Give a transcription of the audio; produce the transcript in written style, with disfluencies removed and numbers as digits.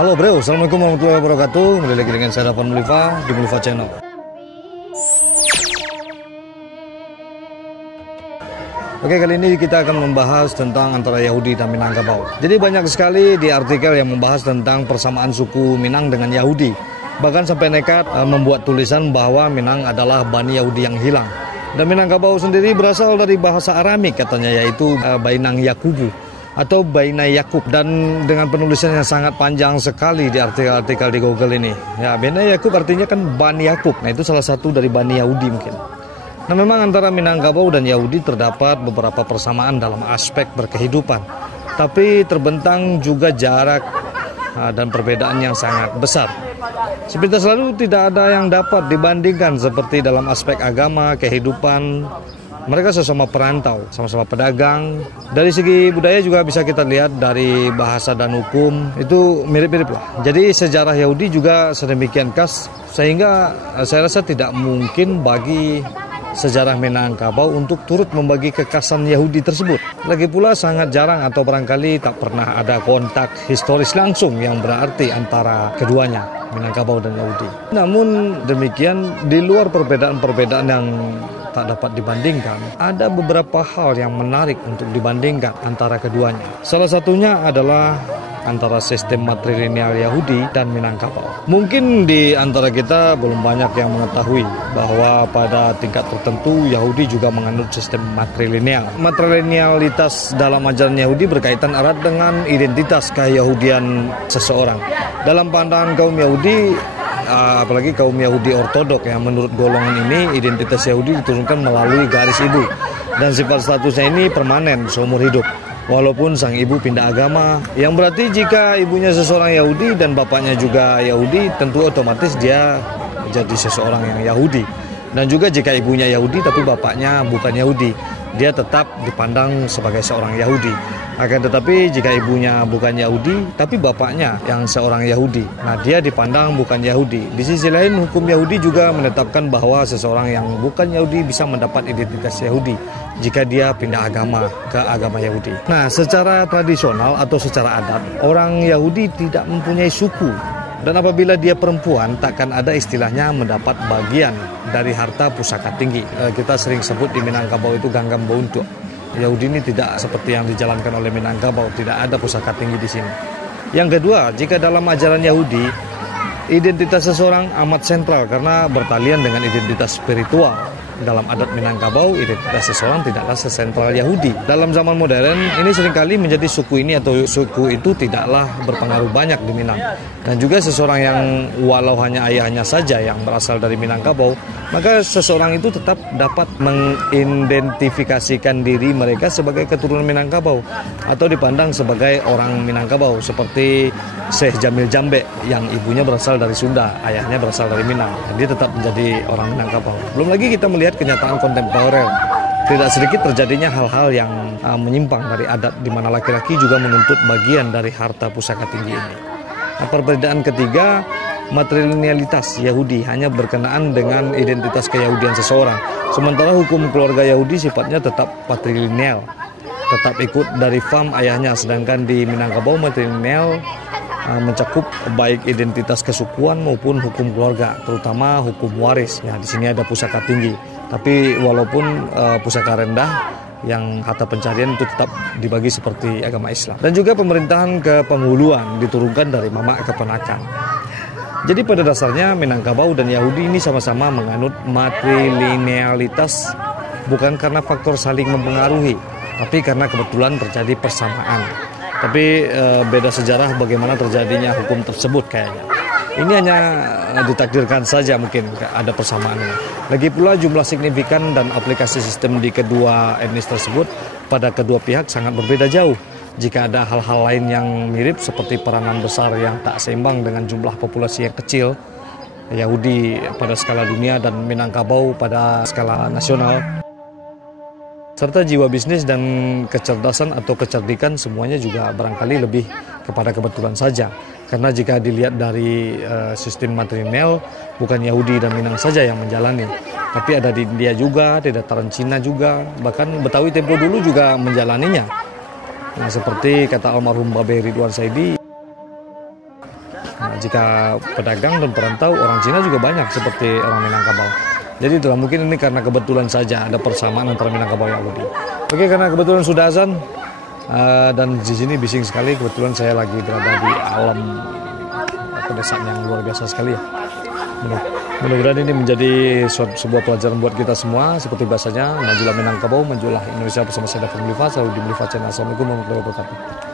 Halo bro, Assalamualaikum warahmatullahi wabarakatuh. Kembali lagi dengan saya Dafan Mulifa di Mulifa Channel. Oke, kali ini kita akan membahas tentang antara Yahudi dan Minangkabau. Jadi banyak sekali di artikel yang membahas tentang persamaan suku Minang dengan Yahudi. Bahkan sampai nekat membuat tulisan bahwa Minang adalah Bani Yahudi yang hilang. Dan Minangkabau sendiri berasal dari bahasa Aramik katanya, yaitu Bainang Yakubu atau Baina Yakub, dan dengan penulisan yang sangat panjang sekali di artikel-artikel di Google ini. Ya, Baina Yakub artinya kan Bani Yakub. Nah, itu salah satu dari Bani Yahudi mungkin. Nah, memang antara Minangkabau dan Yahudi terdapat beberapa persamaan dalam aspek berkehidupan, tapi terbentang juga jarak dan perbedaan yang sangat besar. Seperti selalu tidak ada yang dapat dibandingkan seperti dalam aspek agama, kehidupan. Mereka sesama perantau, sama-sama pedagang. Dari segi budaya juga bisa kita lihat dari bahasa dan hukum, itu mirip-mirip lah. Jadi sejarah Yahudi juga sedemikian khas, sehingga saya rasa tidak mungkin bagi sejarah Minangkabau untuk turut membagi kekhasan Yahudi tersebut. Lagi pula sangat jarang atau barangkali tak pernah ada kontak historis langsung yang berarti antara keduanya, Minangkabau dan Yahudi. Namun demikian, di luar perbedaan-perbedaan yang tak dapat dibandingkan, ada beberapa hal yang menarik untuk dibandingkan antara keduanya. Salah satunya adalah antara sistem matrilineal Yahudi dan Minangkabau. Mungkin di antara kita belum banyak yang mengetahui bahwa pada tingkat tertentu Yahudi juga menganut sistem matrilineal. Matrilinealitas dalam ajaran Yahudi berkaitan erat dengan identitas keyahudian seseorang. Dalam pandangan kaum Yahudi, apalagi kaum Yahudi ortodok, yang menurut golongan ini identitas Yahudi diturunkan melalui garis ibu, dan sifat statusnya ini permanen seumur hidup walaupun sang ibu pindah agama, yang berarti jika ibunya seseorang Yahudi dan bapaknya juga Yahudi, tentu otomatis dia jadi seseorang yang Yahudi. Dan juga jika ibunya Yahudi tapi bapaknya bukan Yahudi, dia tetap dipandang sebagai seorang Yahudi. Akan tetapi jika ibunya bukan Yahudi tapi bapaknya yang seorang Yahudi, nah dia dipandang bukan Yahudi. Di sisi lain, hukum Yahudi juga menetapkan bahwa seseorang yang bukan Yahudi bisa mendapat identitas Yahudi jika dia pindah agama ke agama Yahudi. Nah, secara tradisional atau secara adat, orang Yahudi tidak mempunyai suku. Dan apabila dia perempuan, takkan ada istilahnya mendapat bagian dari harta pusaka tinggi. Kita sering sebut di Minangkabau itu ganggam bountuk. Yahudi ini tidak seperti yang dijalankan oleh Minangkabau, tidak ada pusaka tinggi di sini. Yang kedua, jika dalam ajaran Yahudi, identitas seseorang amat sentral karena bertalian dengan identitas spiritual. Dalam adat Minangkabau, identitas seseorang tidaklah sesentral Yahudi. Dalam zaman modern, ini seringkali menjadi suku ini atau suku itu tidaklah berpengaruh banyak di Minang. Dan juga seseorang yang walau hanya ayahnya saja yang berasal dari Minangkabau, maka seseorang itu tetap dapat mengidentifikasikan diri mereka sebagai keturunan Minangkabau atau dipandang sebagai orang Minangkabau, seperti Syekh Jamil Jambe yang ibunya berasal dari Sunda, ayahnya berasal dari Minang. Dia tetap menjadi orang Minangkabau. Belum lagi kita melihat kenyataan kontemporer. Tidak sedikit terjadinya hal-hal yang menyimpang dari adat, di mana laki-laki juga menuntut bagian dari harta pusaka tinggi ini. Nah, perbedaan ketiga, matrilinealitas Yahudi hanya berkenaan dengan identitas keyahudian seseorang, sementara hukum keluarga Yahudi sifatnya tetap patrilineal, tetap ikut dari fam ayahnya. Sedangkan di Minangkabau, matrilineal mencakup baik identitas kesukuan maupun hukum keluarga, terutama hukum waris. Ya, di sini ada pusaka tinggi, tapi walaupun pusaka rendah yang harta pencarian itu tetap dibagi seperti agama Islam. Dan juga pemerintahan kepenghuluan diturunkan dari mama ke ponakan. Jadi pada dasarnya Minangkabau dan Yahudi ini sama-sama menganut matrilinealitas, bukan karena faktor saling mempengaruhi, tapi karena kebetulan terjadi persamaan. Tapi beda sejarah bagaimana terjadinya hukum tersebut kayaknya. Ini hanya ditakdirkan saja mungkin ada persamaannya. Lagi pula jumlah signifikan dan aplikasi sistem di kedua etnis tersebut pada kedua pihak sangat berbeda jauh. Jika ada hal-hal lain yang mirip seperti peranan besar yang tak seimbang dengan jumlah populasi yang kecil, Yahudi pada skala dunia dan Minangkabau pada skala nasional, serta jiwa bisnis dan kecerdasan atau kecerdikan, semuanya juga barangkali lebih kepada kebetulan saja. Karena jika dilihat dari sistem matrilineal, bukan Yahudi dan Minang saja yang menjalani, tapi ada di India juga, di dataran Cina juga, bahkan Betawi tempo dulu juga menjalaninya. Nah, seperti kata almarhum Babe Ridwan Saidi, jika pedagang dan perantau orang Cina juga banyak seperti orang Minangkabau. Jadi itulah mungkin ini karena kebetulan saja ada persamaan antara Minangkabau dan Yahudi. Oke, karena kebetulan sudah azan dan di sini bising sekali, kebetulan saya lagi berada di alam pedesaan yang luar biasa sekali ya. Mudah-mudahan ini menjadi sebuah pelajaran buat kita semua. Seperti biasanya, majulah Minangkabau, majulah Indonesia bersama saya David Melifat, selalu di Melifat Channel. Assalamualaikum warahmatullahi wabarakatuh.